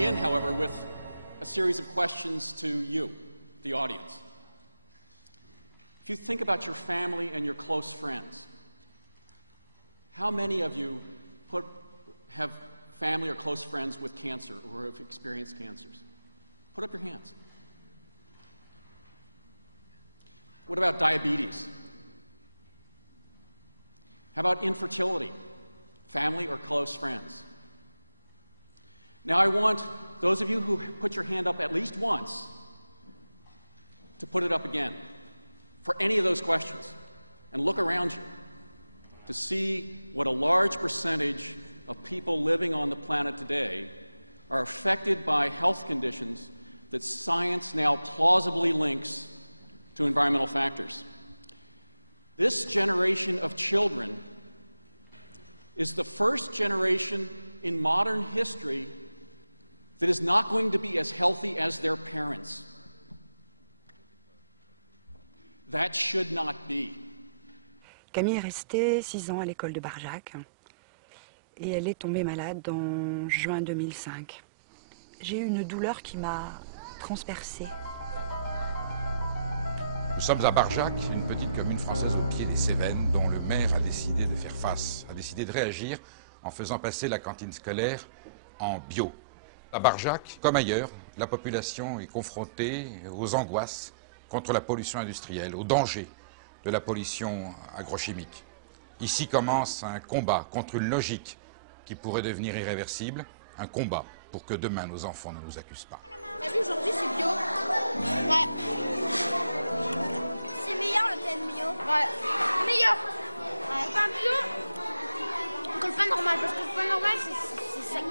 begin, however, with a series of questions to you, the audience. If you think about your family and your close friends, how many of you have family or close friends with cancer or have experienced cancers? Put up your hands. What about diabetes? How about infertility? Family or close friends? Now I want those of you who put your hand up at least once to put it up again for any of those questions and look around you to see what a large percentage of people living on the planet today are affected by health conditions that science now plausibly links to environmental factors. This generation of children is the first generation in modern history that is not going to be as healthy as their parents. That should not be. La Barjac. T'as vu, aujourd'hui c'est bio. Ouais. C'est meilleur le pain bio. Ouais. Meilleur. Ouais. Le pain bio que le pain normal, parce que le pain normal c'est sec.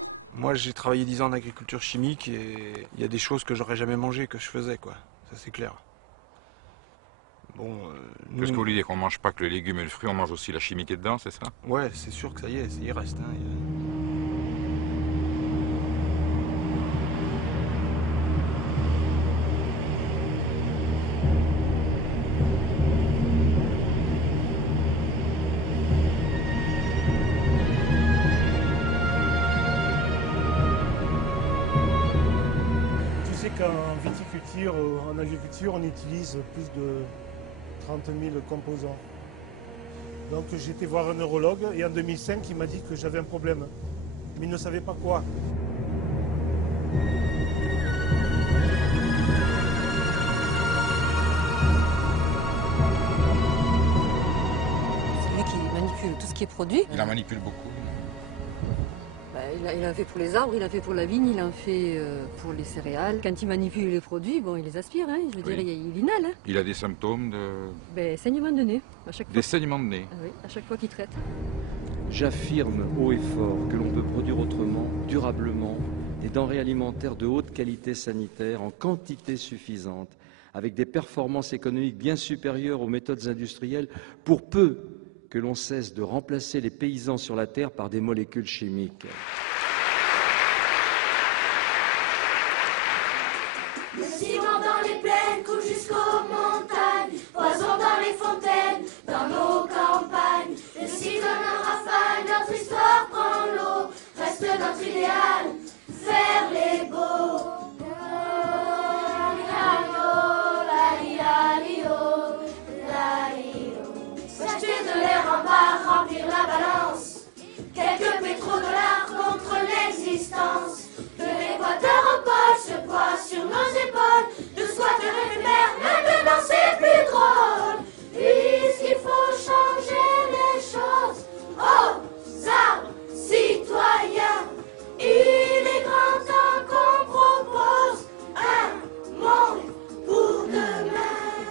Regarde ce que tu fais.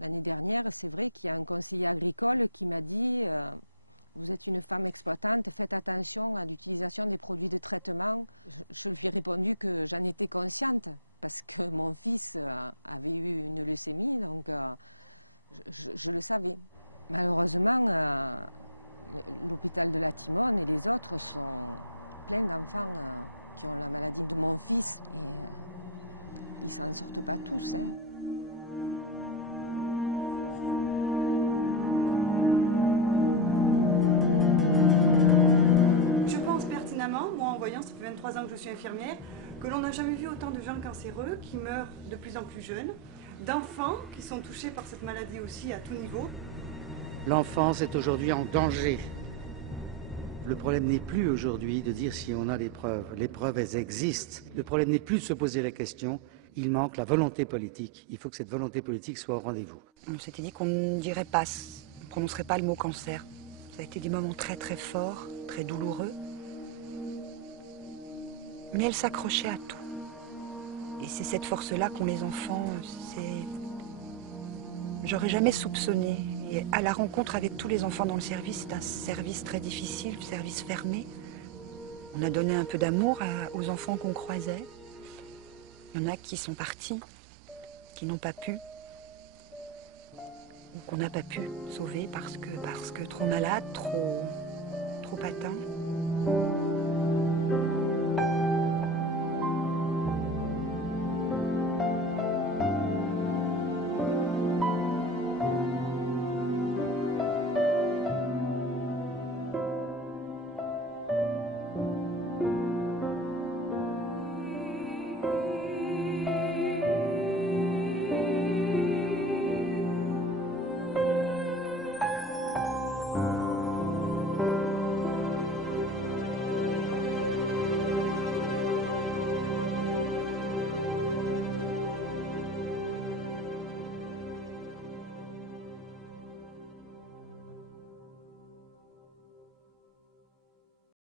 L'année dernière, c'est vrai qu'il y a un conseiller agricole qui m'a dit vous êtes une femme exploitante, faites attention à l'utilisation des produits de traitement. Je lui ai répondu que j'en étais consciente parce que mon fils avait eu une leucémie, donc je le savais. Malheureusement, l'hôpital de la Timone et les autres sont pleins d'enfants qui ont la maladie de mon fils et ils ne s'en sortent pas tous.